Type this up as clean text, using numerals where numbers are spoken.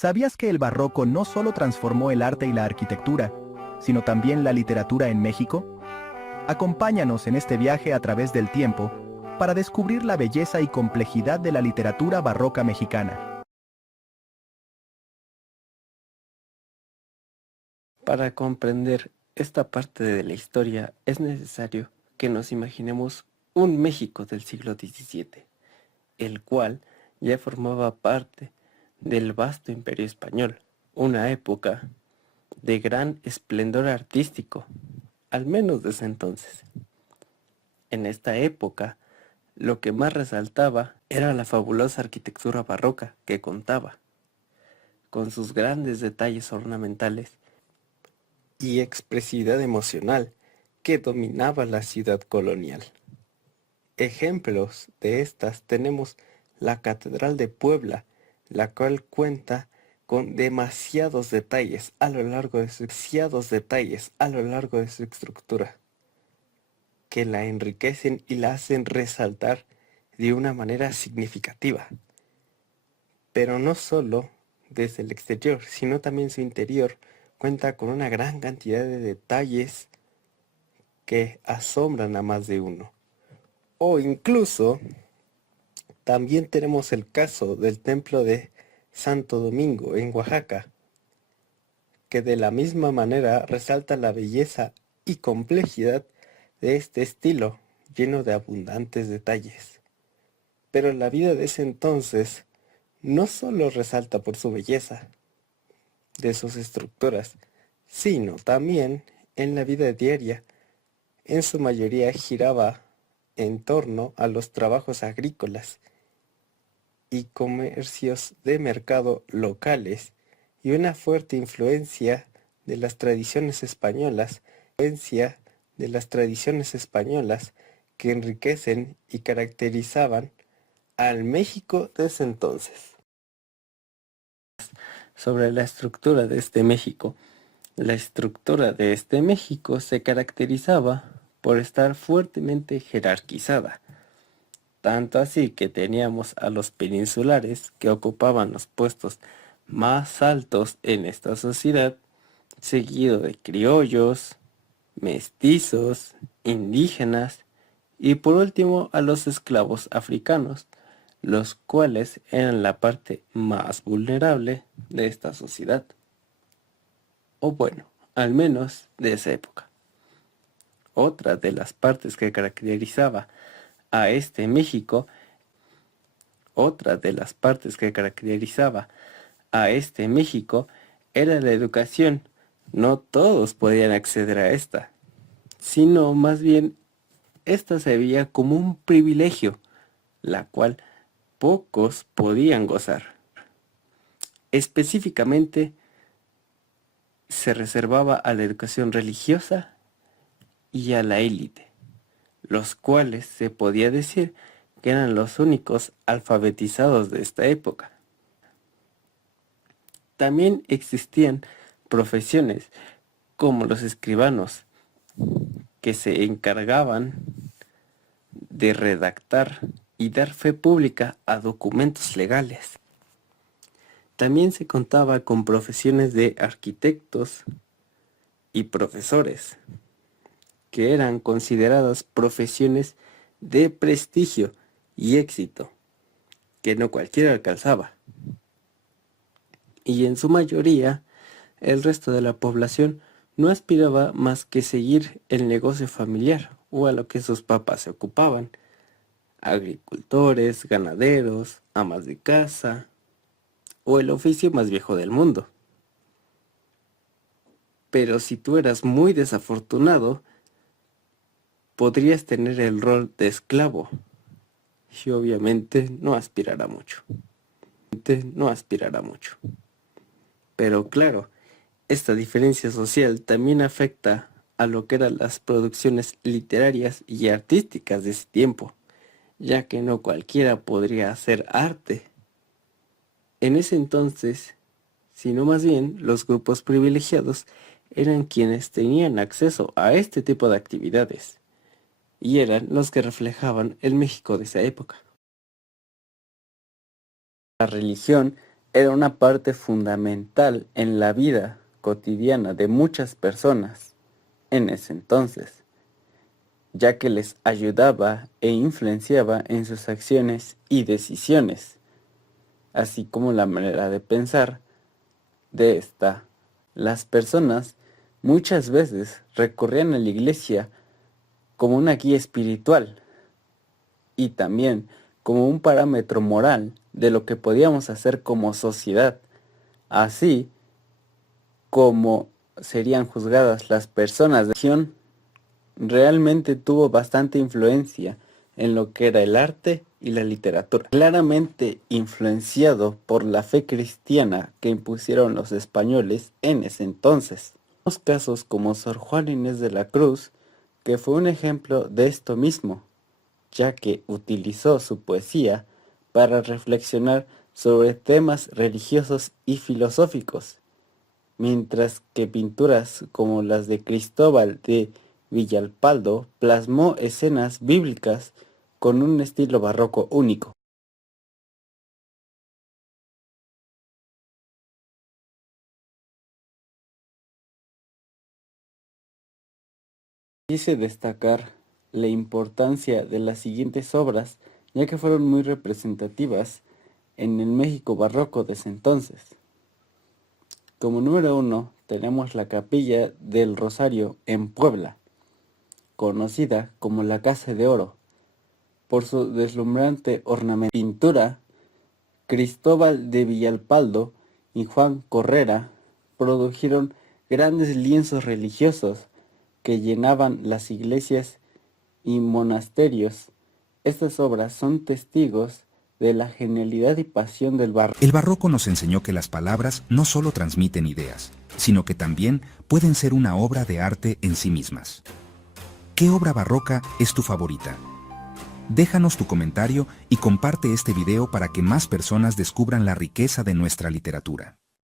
¿Sabías que el barroco no solo transformó el arte y la arquitectura, sino también la literatura en México? Acompáñanos en este viaje a través del tiempo para descubrir la belleza y complejidad de la literatura barroca mexicana. Para comprender esta parte de la historia es necesario que nos imaginemos un México del siglo XVII, el cual ya formaba parte del vasto imperio español, una época de gran esplendor artístico, al menos desde entonces. En esta época, lo que más resaltaba era la fabulosa arquitectura barroca que contaba, con sus grandes detalles ornamentales y expresividad emocional que dominaba la ciudad colonial. Ejemplos de estas tenemos la Catedral de Puebla, la cual cuenta con demasiados detalles a lo largo de su estructura, que la enriquecen y la hacen resaltar de una manera significativa. Pero no solo desde el exterior, sino también su interior cuenta con una gran cantidad de detalles que asombran a más de uno. O incluso también tenemos el caso del templo de Santo Domingo en Oaxaca, que de la misma manera resalta la belleza y complejidad de este estilo, lleno de abundantes detalles. Pero la vida de ese entonces no solo resalta por su belleza, de sus estructuras, sino también en la vida diaria. En su mayoría giraba en torno a los trabajos agrícolas y comercios de mercado locales y una fuerte influencia de las tradiciones españolas, que enriquecen y caracterizaban al México de ese entonces. Sobre la estructura de este México. La estructura de este México se caracterizaba por estar fuertemente jerarquizada, tanto así que teníamos a los peninsulares que ocupaban los puestos más altos en esta sociedad, seguido de criollos, mestizos, indígenas y por último a los esclavos africanos, los cuales eran la parte más vulnerable de esta sociedad, o bueno, al menos de esa época. Otra de las partes que caracterizaba a este México, era la educación. No todos podían acceder a esta, sino más bien esta se veía como un privilegio, la cual pocos podían gozar. Específicamente se reservaba a la educación religiosa y a la élite, los cuales se podía decir que eran los únicos alfabetizados de esta época. También existían profesiones como los escribanos, que se encargaban de redactar y dar fe pública a documentos legales. También se contaba con profesiones de arquitectos y profesores, que eran consideradas profesiones de prestigio y éxito, que no cualquiera alcanzaba. Y en su mayoría, el resto de la población no aspiraba más que seguir el negocio familiar o a lo que sus papás se ocupaban: agricultores, ganaderos, amas de casa o el oficio más viejo del mundo. Pero si tú eras muy desafortunado, podrías tener el rol de esclavo y obviamente no aspirará mucho. Pero claro, esta diferencia social también afecta a lo que eran las producciones literarias y artísticas de ese tiempo, ya que no cualquiera podría hacer arte en ese entonces, sino más bien los grupos privilegiados eran quienes tenían acceso a este tipo de actividades, y eran los que reflejaban el México de esa época. La religión era una parte fundamental en la vida cotidiana de muchas personas en ese entonces, ya que les ayudaba e influenciaba en sus acciones y decisiones, así como la manera de pensar de esta. Las personas muchas veces recurrían a la iglesia como una guía espiritual y también como un parámetro moral de lo que podíamos hacer como sociedad, así como serían juzgadas las personas de religión. Realmente tuvo bastante influencia en lo que era el arte y la literatura, claramente influenciado por la fe cristiana que impusieron los españoles en ese entonces. Tenemos casos como Sor Juana Inés de la Cruz, que fue un ejemplo de esto mismo, ya que utilizó su poesía para reflexionar sobre temas religiosos y filosóficos, mientras que pinturas como las de Cristóbal de Villalpando plasmó escenas bíblicas con un estilo barroco único. Quise destacar la importancia de las siguientes obras, ya que fueron muy representativas en el México barroco de ese entonces. Como número 1 tenemos la Capilla del Rosario en Puebla, conocida como la Casa de Oro, por su deslumbrante ornamento. Pintura, Cristóbal de Villalpando y Juan Correra produjeron grandes lienzos religiosos que llenaban las iglesias y monasterios. Estas obras son testigos de la genialidad y pasión del barroco. El barroco nos enseñó que las palabras no solo transmiten ideas, sino que también pueden ser una obra de arte en sí mismas. ¿Qué obra barroca es tu favorita? Déjanos tu comentario y comparte este video para que más personas descubran la riqueza de nuestra literatura.